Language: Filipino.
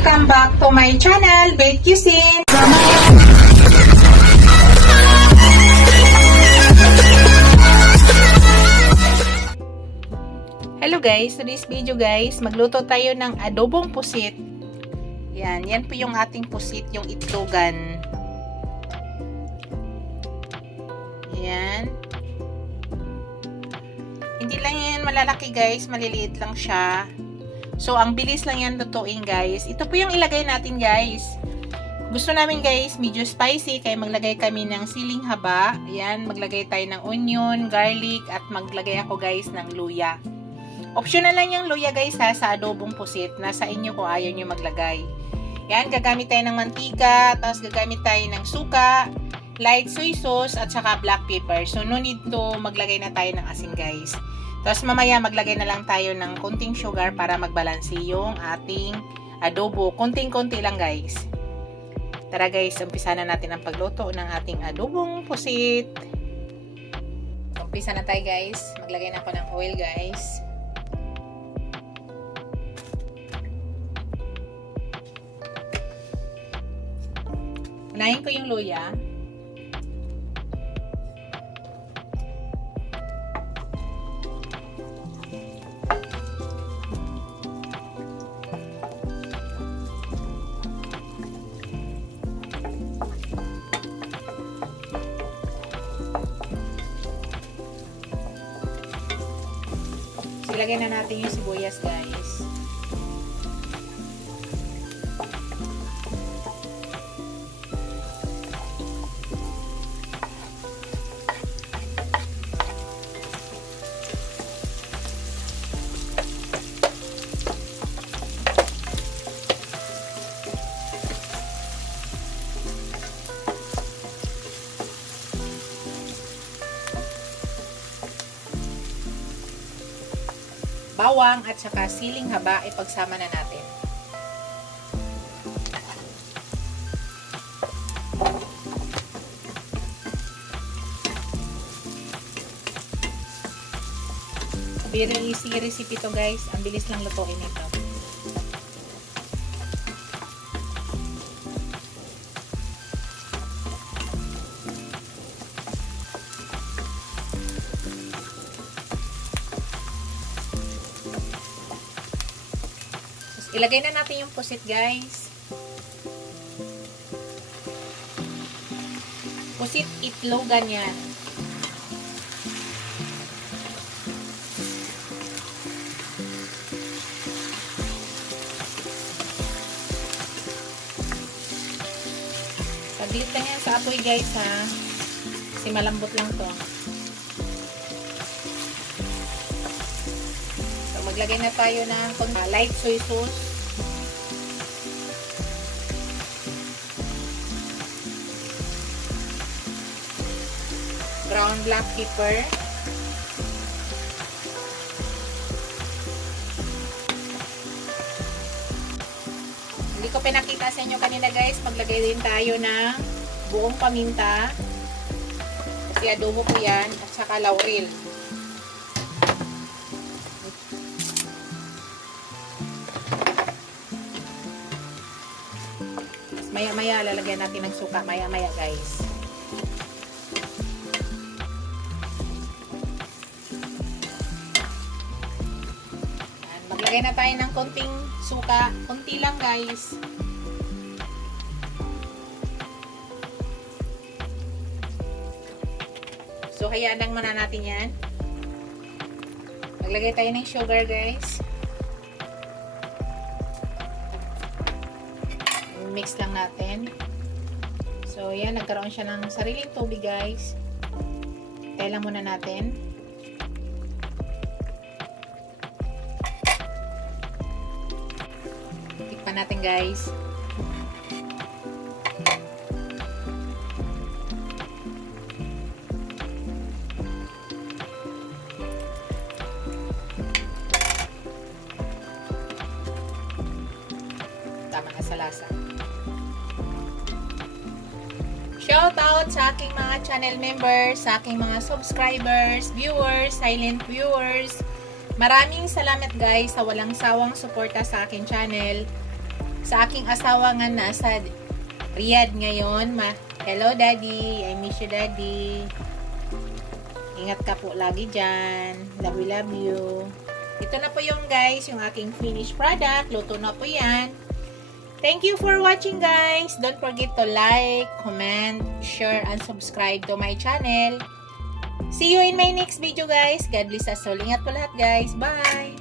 Welcome back to my channel, Bake Cuisine. Hello guys, today's video guys, magluto tayo ng adobong pusit. Yan po yung ating pusit, yung itlogan. Yan. Hindi lang yan malalaki guys, maliliit lang siya. So, ang bilis lang yan lutuin guys. Ito po yung ilagay natin guys. Gusto namin guys, medyo spicy, kaya maglagay kami ng siling haba. Ayan, maglagay tayo ng onion, garlic, at maglagay ako guys ng luya. Optional lang yung luya guys ha, sa adobong pusit. Nasa inyo kung ayaw nyo maglagay. Yan, gagamit tayo ng mantika, tapos gagamit tayo ng suka, light soy sauce, at saka black pepper. So, no need to maglagay na tayo ng asin guys. Tapos mamaya maglagay na lang tayo ng konting sugar para magbalanse yung ating adobo. Konting-konti lang guys. Tara guys, umpisa na natin ang pagluto ng ating adobong pusit. Umpisa na tayo guys. Maglagay na ako ng oil guys. Unahin ko yung luya. Ilagay na natin yung sibuyas guys. Bawang at saka siling haba ipagsama na natin. Very easy recipe to guys. Ang bilis lang lutuin ito. Ilagay na natin yung pusit guys. Pusit itlogan yan. Paglit lang yan sa apoy guys ha. Kasi malambot lang to. So maglagay na tayo ng light soy sauce. Brown black pepper. Hindi ko pinakita sa inyo kanina guys, maglagay din tayo ng buong paminta. Kasi adobo ko yan, at saka laurel. Maya-maya lalagyan natin ng suka, maya-maya guys. Maglagay na tayo ng konting suka. Konti lang guys. So, hayaan lang muna natin yan. Maglagay tayo ng sugar guys. Mix lang natin. So, yan. Nagkaroon siya ng sariling tubig guys. Tayo lang muna natin. Natin guys. Tama na sa lasa. Shout out sa aking mga channel members, sa aking mga subscribers, viewers, silent viewers. Maraming salamat guys sa walang sawang suporta sa aking channel. sa aking asawa nga nasa Riyadh ngayon. Hello, Daddy. I miss you, Daddy. Ingat ka po lagi dyan. Love you. Ito na po yung guys, yung aking finished product. Luto na po yan. Thank you for watching guys. Don't forget to like, comment, share, and subscribe to my channel. See you in my next video guys. God bless us all. Ingat po lahat guys. Bye!